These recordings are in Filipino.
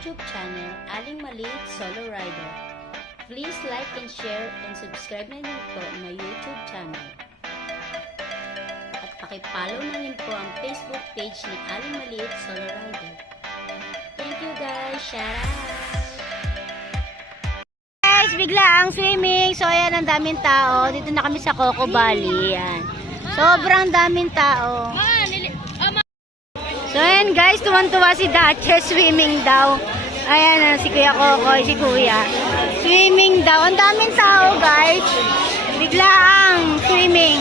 YouTube channel, Aling Maliit Solo Rider. Please like and share and subscribe na din po my YouTube channel. At pakipollow na rin po ang Facebook page ni Aling Maliit Solo Rider. Thank you guys! Shout out! Guys, bigla ang swimming. So ayan, ang daming tao. Dito na kami sa Coco Valley. Yan. Sobrang daming tao. So ayan guys, tuwan-tuwa si Duchess, swimming daw. Ayan si Kuya Kokoy, si Kuya. Swimming daw. Ang daming tao guys. Bigla ang swimming.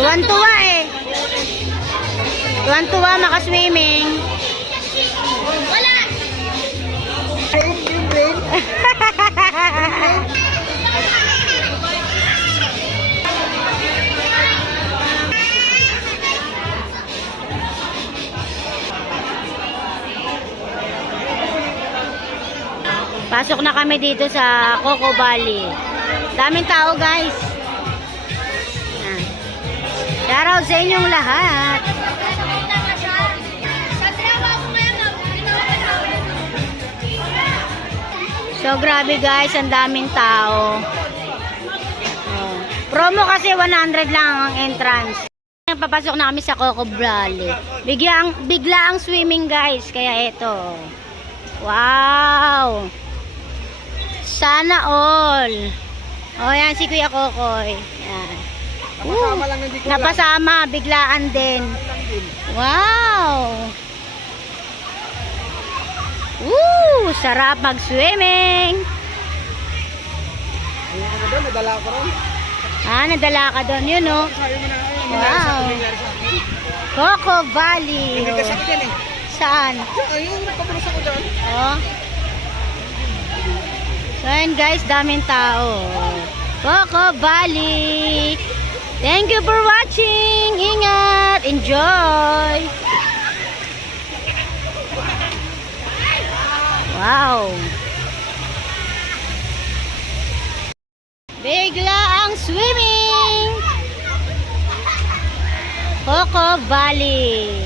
Tuwan-tuwa eh. Tuwan-tuwa makaswimming. Wala. Pasok na kami dito sa Coco Valley. Daming tao guys. Shoutout sa inyong lahat. So grabe guys, ang daming tao. Promo kasi 100 lang ang entrance. Papasok na kami sa Coco Valley. Bigla ang swimming guys, kaya ito. Wow! Sana all. Oh, yan si Kuya Kokoy. Yan. Napasama lang, hindi ko napasama, biglaan din. Wow! Sarap mag-swimming. Ayun ka doon, nadala ko ron. Nadala ka doon, yun o. Wow! Coco Valley. Hindi kasi ako dyan eh. Saan? Ayun, nagpapulos ako dyan. Oh. So yun guys, daming tao. Coco Valley. Thank you for watching. Ingat. Enjoy. Wow. Bigla ang swimming. Coco Valley.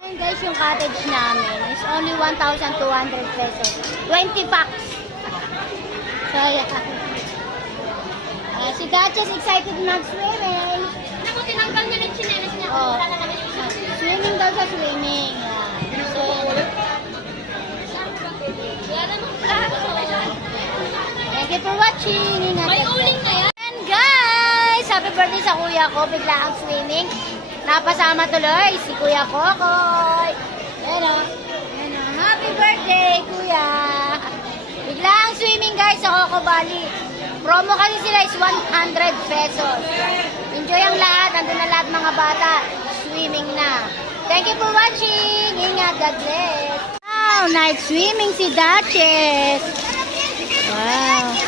Ayan guys, yung cottage namin is only 1,200 pesos. 20 packs. So, yeah. Si Duchess excited mag-swimming. Naku, tinanggal niya ng chinelas niya. Oh. Wala na kami yung isa. Swimming daw sa swimming. Yeah. So, Wala namang plato. thank you for watching. Ingat. May uling na yan. And guys, happy birthday sa kuya ko. Bigla ang swimming. Napasama tuloy si Kuya Kokoy. Yan o. Yan o. Happy birthday, kuya. Bigla ang swimming guys sa Coco Valley. Promo kasi sila is 100 pesos. Enjoy ang lahat. Nandun na lahat mga bata. Swimming na. Thank you for watching. Ingat. God bless. Wow, night swimming si Duchess. Wow.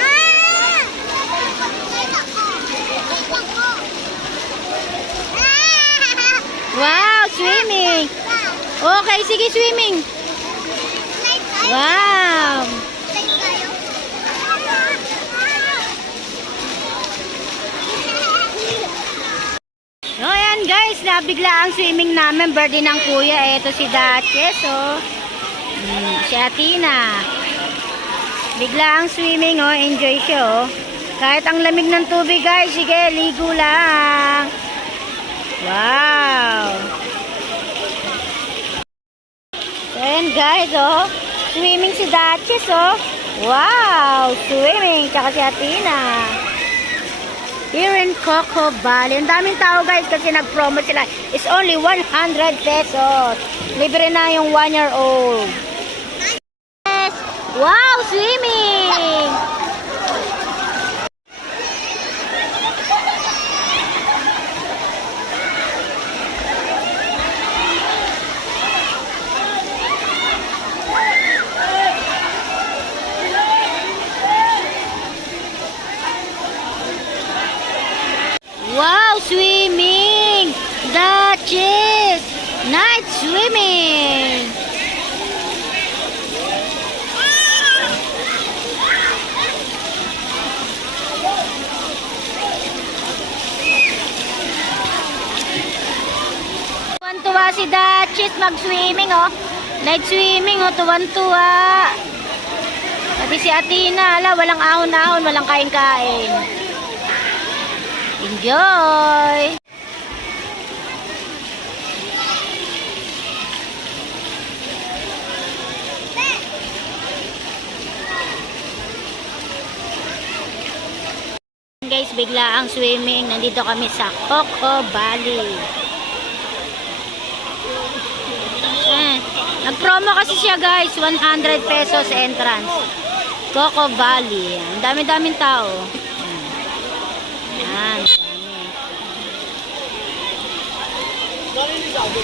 Wow, swimming. Okay, sige swimming. Wow. So, ayan guys, nabigla ang swimming namin. Birthday ng kuya. Ito si Duchess, oh. Si Athena. Bigla ang swimming, oh. Enjoy siya, oh. Kahit ang lamig ng tubig, guys. Sige, ligo lang. Wow. So, ayan guys, oh. Swimming si Duchess, oh. Wow, swimming. Tsaka si Athena. Here in Coco Valley. Ang daming tao guys kasi nag-promo sila. It's only 100 pesos. Libre na yung 1-year-old. Yes. Wow, swimming! Night swimming! Tuwan-tuwa si Dachis mag-swimming, oh. Night swimming, oh. Tuwan-tuwa. Pati si Athena, ala, walang ahon-ahon, walang kain-kain. Enjoy! Guys, bigla ang swimming. Nandito kami sa Coco Valley. Nag-promo kasi siya guys, 100 pesos entrance. Coco Valley. Ang dami-daming tao. Yan, dami.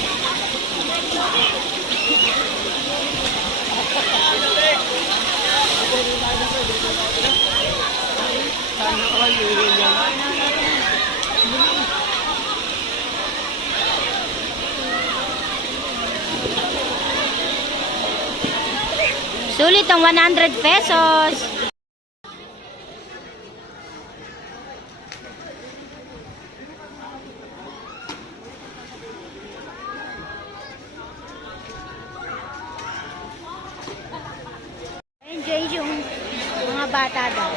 Sana ko lang yun yan. Sulit ang 100 pesos. Enjoy yung mga bata daw.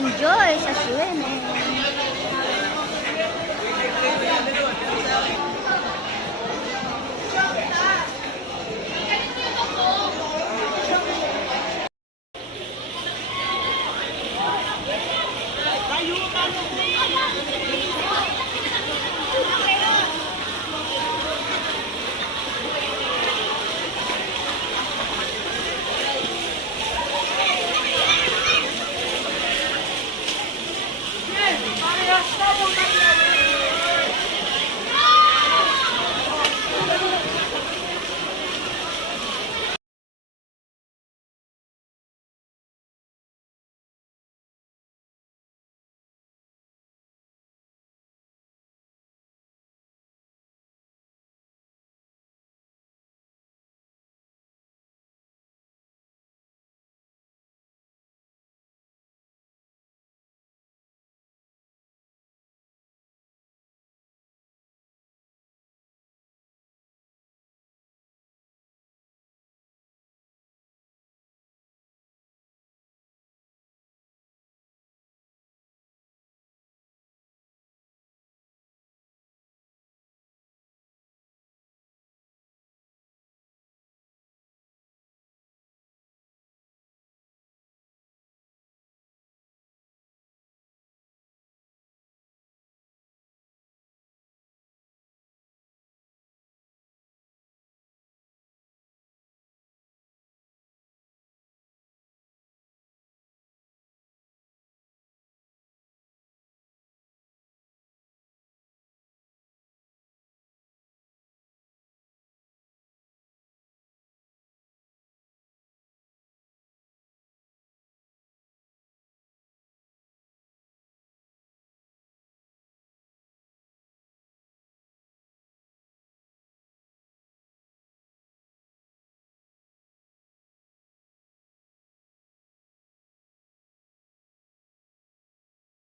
Enjoy sa swimming.